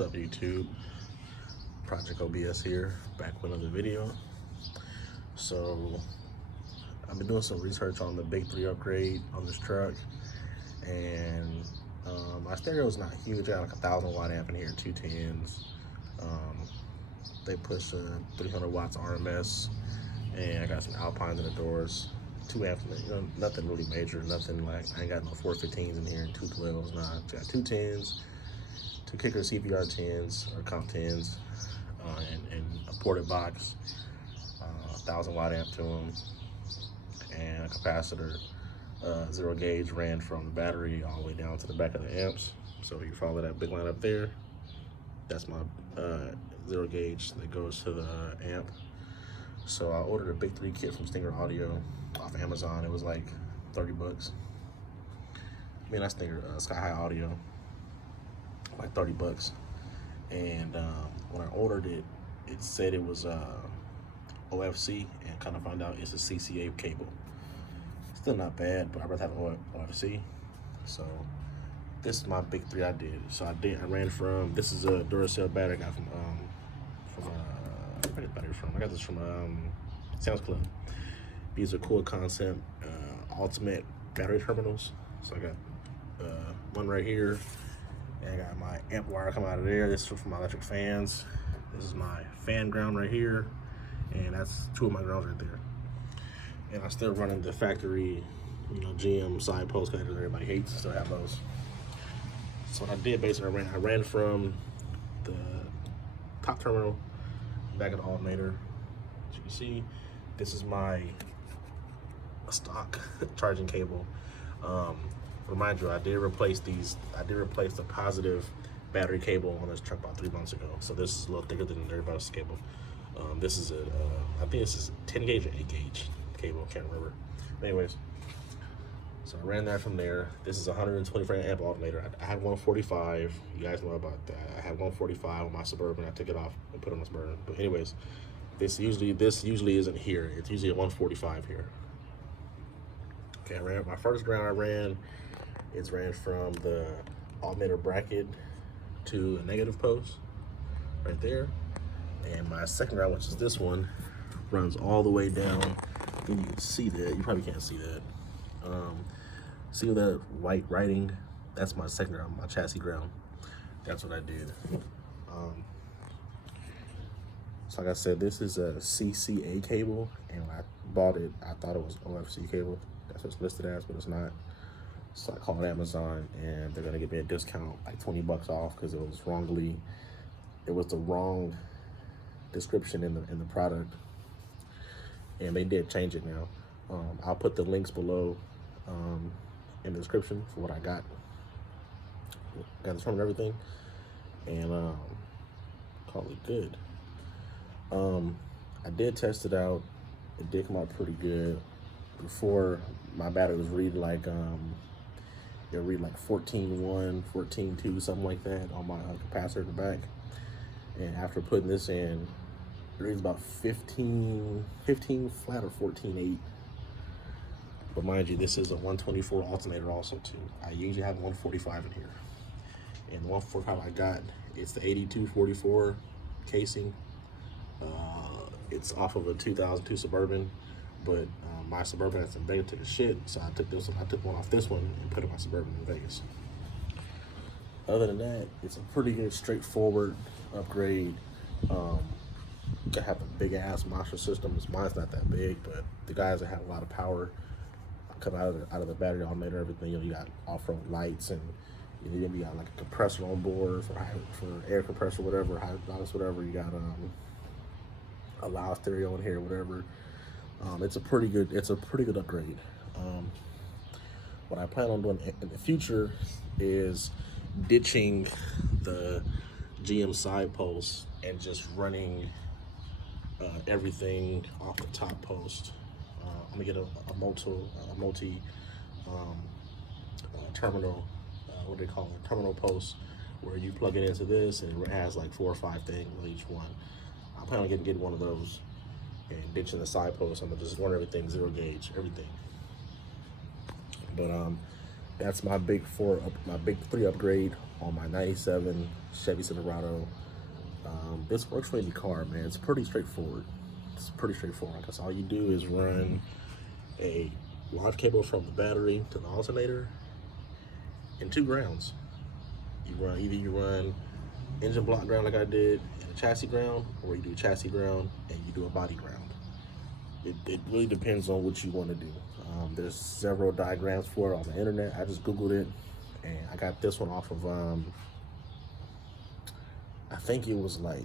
What's up, YouTube? Project OBS here, back with another video. So I've been doing some research on the Big 3 upgrade on this truck, and my stereo is not huge. I got like a 1,000-watt amp in here, 210s. They push 300 watts RMS, and I got some Alpines in the doors. 2 amps, nothing really major, nothing like, I ain't got no 415s in here and 212s. Nah, I got 2 10s, 2 Kicker CPR 10s or comp 10s, and a ported box, 1,000-watt amp to them, and a capacitor. 0 gauge ran from the battery all the way down to the back of the amps. So you follow that big line up there, that's my 0 gauge that goes to the amp. So I ordered a Big 3 kit from Stinger Audio off Amazon. It was like 30 bucks. I mean, that's Stinger, Sky High Audio, like 30 bucks. And when I ordered it, it said it was OFC, and kind of found out it's a CCA cable. Still not bad, but I'd rather have OFC. So this is my Big 3 I did. So I ran from, this is a Duracell battery I got from where did the battery from? I got this from Sam's Club. These are cool concept ultimate battery terminals. So I got one right here, and I got my amp wire coming out of there. This is for my electric fans. This is my fan ground right here, and that's 2 of my grounds right there. And I'm still running the factory, GM side post connectors everybody hates. Still have those. So what I did basically, I ran from the top terminal back of the alternator. As you can see, this is my stock charging cable. Remind you, I did replace the positive battery cable on this truck about 3 months ago. So this is a little thicker than everybody else's cable. This is I think this is 10 gauge or 8 gauge cable, can't remember. Anyways, so I ran that from there. This is a 120 amp alternator. I had 145. You guys know about that. I had 145 on my Suburban. I took it off and put it on my Suburban. But anyways, this usually isn't here. It's usually a 145 here. Okay, I ran my first ground. ran from the alternator bracket to a negative post right there, and my second ground, which is this one, runs all the way down. You can see that. You probably can't see that. See that white writing? That's my second ground, my chassis ground. That's what I did. So like I said, this is a CCA cable, and when I bought it, I thought it was OFC cable. That's what it's listed as, but it's not. So I called Amazon, and they're gonna give me a discount, like 20 bucks off, because it was the wrong description in the product, and they did change it now. I'll put the links below in the description for what I got this from and everything, and call it good. I did test it out. It did come out pretty good. Before, my battery was reading like it read like 14.1, 14.2, something like that on my capacitor in the back. And after putting this in, it reads about 15 flat or 14.8. But mind you, this is a 124 alternator also too. I usually have 145 in here. And the 145 I got, it's the 8244 casing. It's off of a 2002 Suburban, but my Suburban has some Vegas took a shit, so I took one off this one and put it in my Suburban in Vegas. Other than that, it's a pretty good, straightforward upgrade. I have a big ass monster system. Mine's not that big, but the guys that have a lot of power come out of the battery alternator, everything. You got off-road lights, and you got like a compressor on board for air compressor, whatever, hydraulics, whatever. You got a loud stereo in here, whatever. It's a pretty good upgrade. What I plan on doing in the future is ditching the GM side posts and just running everything off the top post. I'm gonna get a multi terminal, what do they call it? Terminal post, where you plug it into this and it has like 4 or 5 things with each one. I plan on getting one of those and ditching the side post. I'm gonna just run everything 0 gauge, everything. But That's my my big 3 upgrade on my 97 Chevy Silverado. This works for any car, man. It's pretty straightforward. It's pretty straightforward, because all you do is run a launch cable from the battery to the alternator and 2 grounds. Either you run engine block ground like I did and a chassis ground, or you do chassis ground and you do a body ground. It really depends on what you want to do. There's several diagrams for it on the internet. I just Googled it, and I got this one off of, I think it was like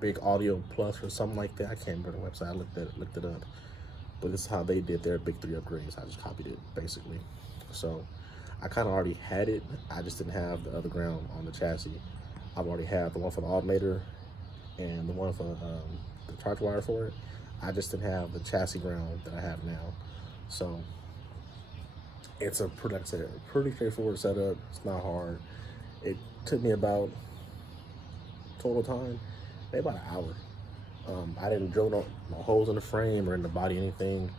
Big Audio Plus or something like that. I can't remember the website. I looked it up. But this is how they did their big 3 upgrades. I just copied it, basically. So I kind of already had it. I just didn't have the other ground on the chassis. I've already had the one for the alternator and the one for the charge wire for it. I just didn't have the chassis ground that I have now. So it's a pretty straightforward setup. It's not hard. It took me about, total time, maybe about an hour. I didn't drill no holes in the frame or in the body, anything.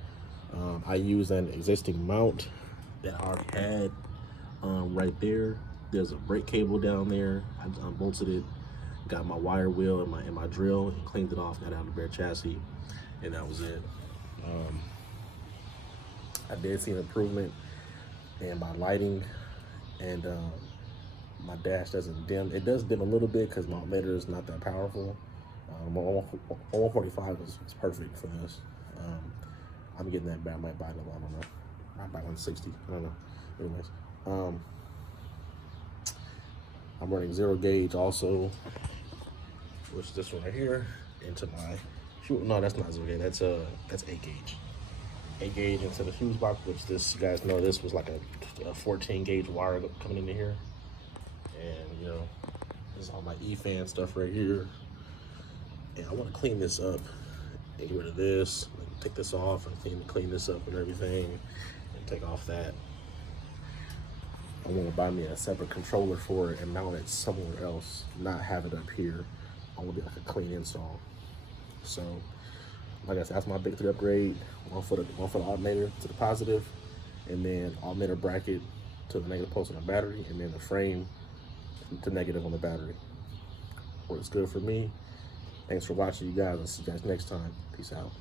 I used an existing mount that I already had right there. There's a brake cable down there. I bolted it, got my wire wheel and my drill, and cleaned it off, got out of the bare chassis, and that was it. I did see an improvement in my lighting, and my dash doesn't dim. It does dim a little bit because my alternator is not that powerful. 145 is perfect for this. I'm getting that back. I might buy another, I don't know. I might buy 160. I don't know. Anyways, I'm running 0 gauge also, which is this one right here, into my fuel. No, that's not 0 gauge. That's 8 gauge. 8 gauge into the fuse box, which this, you guys know, this was like a 14 gauge wire coming into here. And you know, this is all my E-fan stuff right here. And I want to clean this up and get rid of this, like take this off and clean this up and everything, and take off that. I want to buy me a separate controller for it and mount it somewhere else, not have it up here. I want to do like a clean install. So, like I said, that's my big 3 upgrade. One for the alternator to the positive, and then alternator bracket to the negative post on the battery, and then the frame to negative on the battery. Works good for me. Thanks for watching, you guys. I'll see you guys next time. Peace out.